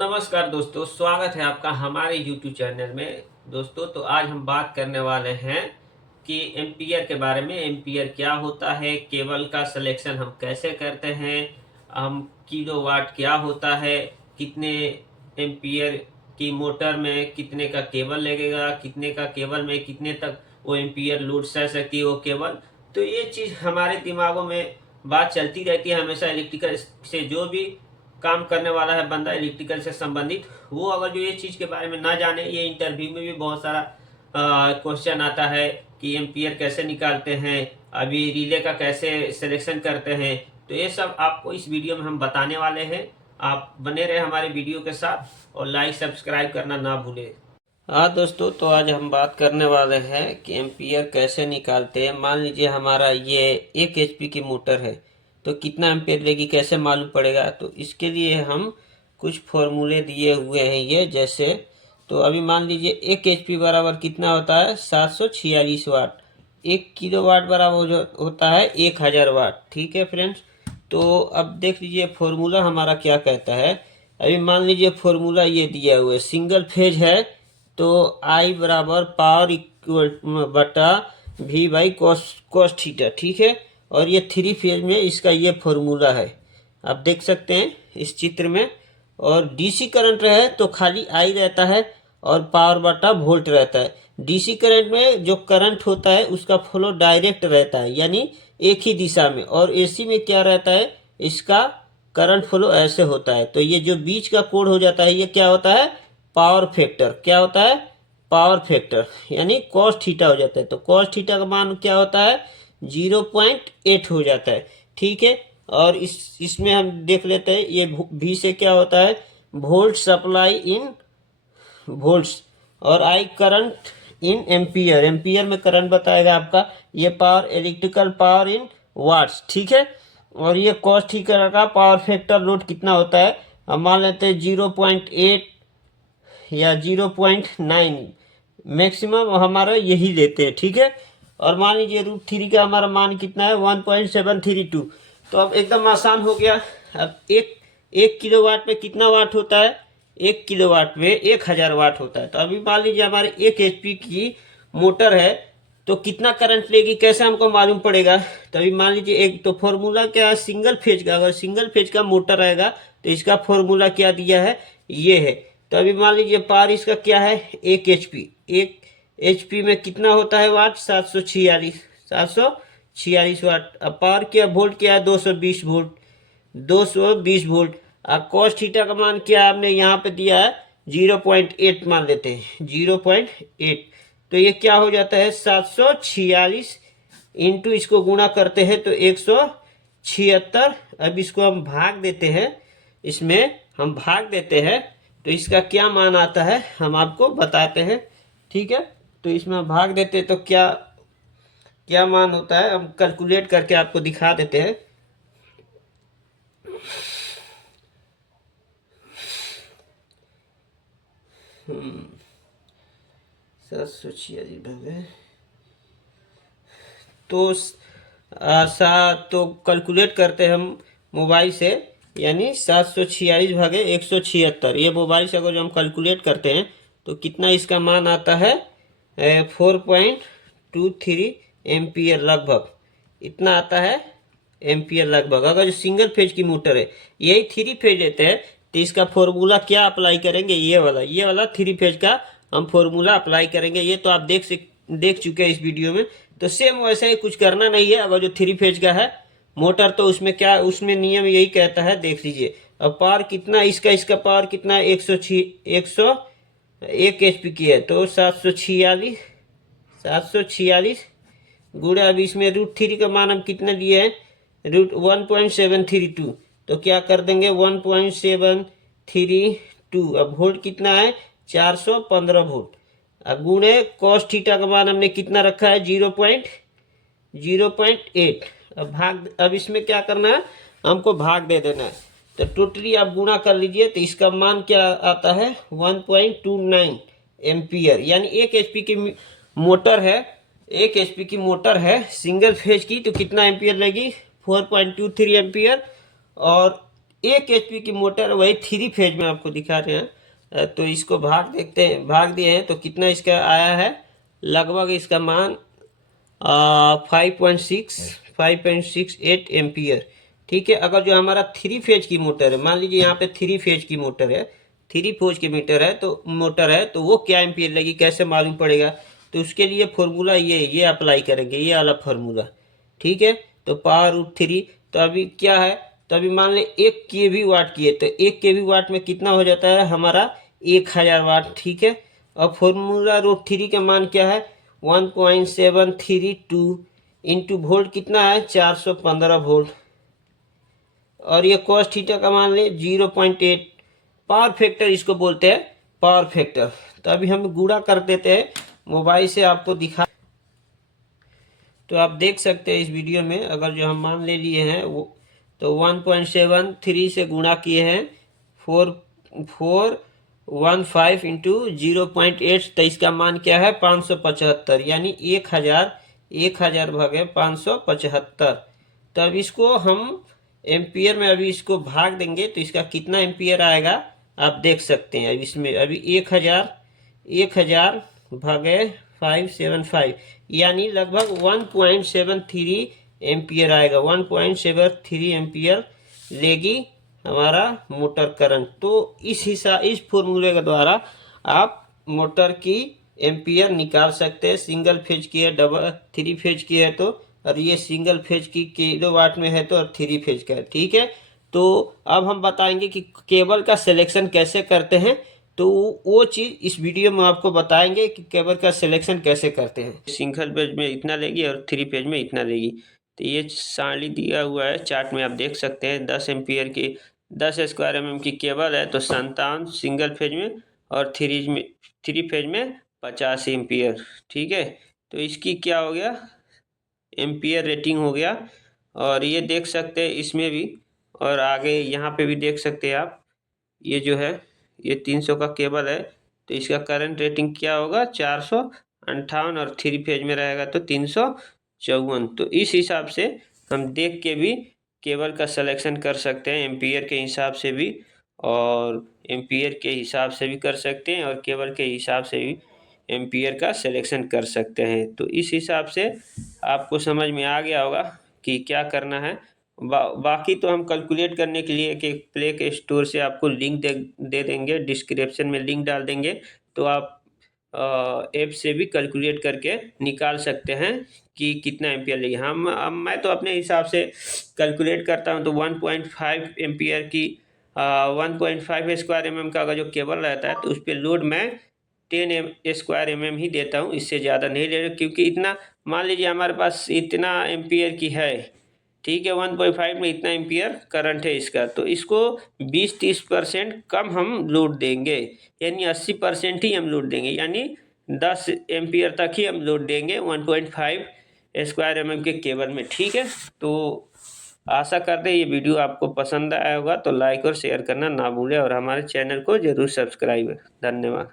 नमस्कार दोस्तों, स्वागत है आपका हमारे YouTube चैनल में। दोस्तों तो आज हम बात करने वाले हैं कि एम्पियर के बारे में। एम्पियर क्या होता है, केबल का सिलेक्शन हम कैसे करते हैं, हम किलोवाट क्या होता है, कितने एम्पियर की मोटर में कितने का केबल लगेगा, कितने का केबल में कितने तक वो एम्पियर लोड सह सकती है वो केबल। तो ये चीज़ हमारे दिमागों में बात चलती रहती है हमेशा। इलेक्ट्रिकल से जो भी काम करने वाला है बंदा इलेक्ट्रिकल से संबंधित, वो अगर जो ये चीज़ के बारे में ना जाने, ये इंटरव्यू में भी बहुत सारा क्वेश्चन आता है कि एम्पियर कैसे निकालते हैं, अभी रिले का कैसे सिलेक्शन करते हैं। तो ये सब आपको इस वीडियो में हम बताने वाले हैं। आप बने रहे हमारे वीडियो के साथ और लाइक सब्सक्राइब करना ना भूलें। हाँ दोस्तों, तो आज हम बात करने वाले हैं कि एम्पियर कैसे निकालते हैं। मान लीजिए हमारा ये 1 HP की मोटर है, तो कितना एम्पियर लेगी कैसे मालूम पड़ेगा। तो इसके लिए हम कुछ फॉर्मूले दिए हुए हैं ये जैसे। तो अभी मान लीजिए 1 HP बराबर कितना होता है 746 वाट। 1 किलोवाट बराबर होता है 1000 वाट। ठीक है फ्रेंड्स, तो अब देख लीजिए फॉर्मूला हमारा क्या कहता है। अभी मान लीजिए फॉर्मूला ये दिया हुआ है, सिंगल फेज है तो आई बराबर पावर इक्वल बटा वी बाई कॉस थीटा। ठीक है, और ये 3 फेज में इसका ये फॉर्मूला है, आप देख सकते हैं इस चित्र में। और डीसी करंट रहे तो खाली आई रहता है और पावर बटा वोल्ट रहता है। डीसी करंट में जो करंट होता है उसका फ्लो डायरेक्ट रहता है, यानी एक ही दिशा में। और एसी में क्या रहता है, इसका करंट फ्लो ऐसे होता है। तो ये जो बीच का कोण हो जाता है ये क्या होता है, पावर फैक्टर। क्या होता है, पावर फैक्टर, यानी कॉस थीटा हो जाता है। तो कॉस थीटा का मान क्या होता है 0.8 हो जाता है। ठीक है, और इसमें हम देख लेते हैं ये भी से क्या होता है, वोल्ट सप्लाई इन वोल्ट्स, और I current in ampere. Ampere में करंट बताएगा आपका। ये power electrical power in watts. ठीक है, और ये कॉस थीटा का पावर फैक्टर लोड कितना होता है, हम मान लेते हैं 0.8 या 0.9, मैक्सिमम हमारा यही लेते हैं। ठीक है, और मान लीजिए √3 का हमारा मान कितना है 1.732। तो अब एकदम आसान हो गया। अब एक किलोवाट में कितना वाट होता है, 1 किलोवाट में 1000 वाट होता है। तो अभी मान लीजिए हमारे 1 HP की मोटर है तो कितना करंट लेगी कैसे हमको मालूम पड़ेगा। तो अभी मान लीजिए एक तो फॉर्मूला क्या है सिंगल फेज का, अगर सिंगल फेज का मोटर रहेगा तो इसका फॉर्मूला क्या दिया है, ये है। तो अभी मान लीजिए पावर इसका क्या है 1 HP। 1 HP में कितना होता है वाट 746 वाट। अब पावर क्या, वोल्ट क्या है 220 वोल्ट, 220 वोल्ट। अब कॉस थीटा का मान क्या आपने यहाँ पे दिया है 0.8 मान लेते हैं 0.8। तो ये क्या हो जाता है 746 इंटू इसको गुणा करते हैं तो 176। अब इसको हम भाग देते हैं, इसमें हम भाग देते हैं तो इसका क्या मान आता है हम आपको बताते हैं। ठीक है, तो इसमें हम भाग देते हैं तो क्या क्या मान होता है हम कैलकुलेट करके आपको दिखा देते हैं। तो कैलकुलेट करते हैं हम मोबाइल से, यानी 746 भागे 176। ये मोबाइल से अगर जो हम कैलकुलेट करते हैं तो कितना इसका मान आता है 4.23 एम्पियर लगभग, इतना आता है एम्पियर लगभग। अगर जो सिंगल फेज की मोटर है, यही 3 फेज लेते हैं तो इसका फॉर्मूला क्या अप्लाई करेंगे, ये वाला 3 फेज का हम फॉर्मूला अप्लाई करेंगे। ये तो आप देख चुके हैं इस वीडियो में। तो सेम वैसा ही कुछ करना नहीं है। अगर जो 3 फेज का है मोटर तो उसमें क्या, उसमें नियम यही कहता है, देख लीजिए। अब पावर कितना इसका पावर कितना है 101 HP की है। तो 746 गुणा, अब इसमें √3 का मान हम कितना लिए हैं 1.732। तो क्या कर देंगे 1.732। अब वोल्ट कितना है 415 वोल्ट। अब गुणे कॉस थीटा का मान हमने कितना रखा है 0.8। अब इसमें क्या करना है हमको भाग दे देना है। तो टोटली आप गुणा कर लीजिए तो इसका मान क्या आता है 1.29 एम्पियर। यानी 1 HP की मोटर है, 1 HP की मोटर है सिंगल फेज की, तो कितना एम्पियर लेगी 4.23 एम्पियर। और 1 HP की मोटर, वही 3 फेज में आपको दिखा रहे हैं। तो इसको भाग देखते हैं, भाग दिए हैं तो कितना इसका आया है, लगभग इसका मान 5.68 एम्पियर। ठीक है, अगर जो हमारा 3 फेज की मोटर है, मान लीजिए यहाँ पे 3 फेज की मोटर है, 3 फेज की मीटर है, तो मोटर है तो वो क्या एम्पियर लगी, कैसे मालूम पड़ेगा? तो उसके लिए फॉर्मूला ये अप्लाई करेंगे, ये वाला फार्मूला। ठीक है, तो पावर रूट 3। तो अभी क्या है, तो अभी मान लें 1 kV वाट की है, तो 1 kV वाट में कितना हो जाता है हमारा, 1000 वाट। ठीक है, और फॉर्मूला रूट 3 का मान क्या है, 1.732 इंटू वोल्ट कितना है, 415 वोल्ट। और ये कॉस थीटा का मान लें 0.8। पावर फैक्टर इसको बोलते हैं, पावर फैक्टर। तो अभी हम गुणा कर देते हैं, मोबाइल से आपको दिखा। तो आप देख सकते हैं इस वीडियो में, अगर जो हम मान ले लिए हैं वो, तो 1.73 से गुणा किए हैं 415 इंटू 0.8, तो इसका मान क्या है 575, यानी 1000 भागे 575। तो अब इसको हम एम्पियर में अभी इसको भाग देंगे तो इसका कितना एम्पियर आएगा आप देख सकते हैं। अब इसमें अभी 1000 भागे 575, यानी लगभग 1.73 एम्पियर आएगा। 1.73 एम्पियर लेगी हमारा मोटर करंट। तो इस फॉर्मूले के द्वारा आप मोटर की एम्पियर निकाल सकते हैं। सिंगल फेज की है, 3 फेज की है तो, और ये सिंगल फेज की किलोवाट में है तो, और 3 फेज का है। ठीक है, तो अब हम बताएंगे कि केबल का सिलेक्शन कैसे करते हैं। तो वो चीज़ इस वीडियो में आपको बताएंगे कि केबल का सिलेक्शन कैसे करते हैं। सिंगल पेज में इतना लेगी और 3 पेज में इतना लेगी। तो ये सारणी दिया हुआ है चार्ट में, आप देख सकते हैं 10 एम्पियर की 10 स्क्वायर mm की केबल है, तो 57 सिंगल फेज में, और 3 फेज में 50 एम्पियर। ठीक है, तो इसकी क्या हो गया, एम्पियर रेटिंग हो गया। और ये देख सकते हैं इसमें भी, और आगे यहाँ पे भी देख सकते हैं आप, ये जो है ये 300 का केबल है, तो इसका करंट रेटिंग क्या होगा 458, और 3 फेज में रहेगा तो 354। तो इस हिसाब से हम देख के भी केबल का सिलेक्शन कर सकते हैं, एम्पियर के हिसाब से भी, और एम्पियर के हिसाब से भी कर सकते हैं, और केबल के हिसाब से भी एम्पियर का सिलेक्शन कर सकते हैं। तो इस हिसाब से आपको समझ में आ गया होगा कि क्या करना है। बाकी तो हम कैलकुलेट करने के लिए कि प्ले के स्टोर से आपको लिंक दे देंगे, डिस्क्रिप्शन में लिंक डाल देंगे, तो आप ऐप से भी कैलकुलेट करके निकाल सकते हैं कि कितना एम्पियर लेगी। मैं तो अपने हिसाब से कैलकुलेट करता हूँ, तो 1.5 एम्पियर की 1.5 स्क्वायर mm का अगर जो केबल रहता है, तो उस पर लोड मैं 10 स्क्वायर mm ही देता हूँ, इससे ज़्यादा नहीं ले रहा, क्योंकि इतना, मान लीजिए हमारे पास इतना एम्पियर की है, ठीक है, 1.5 में इतना एम्पियर करंट है इसका, तो इसको 20-30% कम हम लोड देंगे, यानी 80% ही हम लोड देंगे, यानी 10 एम्पियर तक ही हम लोड देंगे 1.5 स्क्वायर mm के केबल में। ठीक है, तो आशा करते हैं ये वीडियो आपको पसंद आया होगा, तो लाइक और शेयर करना ना भूलें, और हमारे चैनल को ज़रूर सब्सक्राइब। धन्यवाद।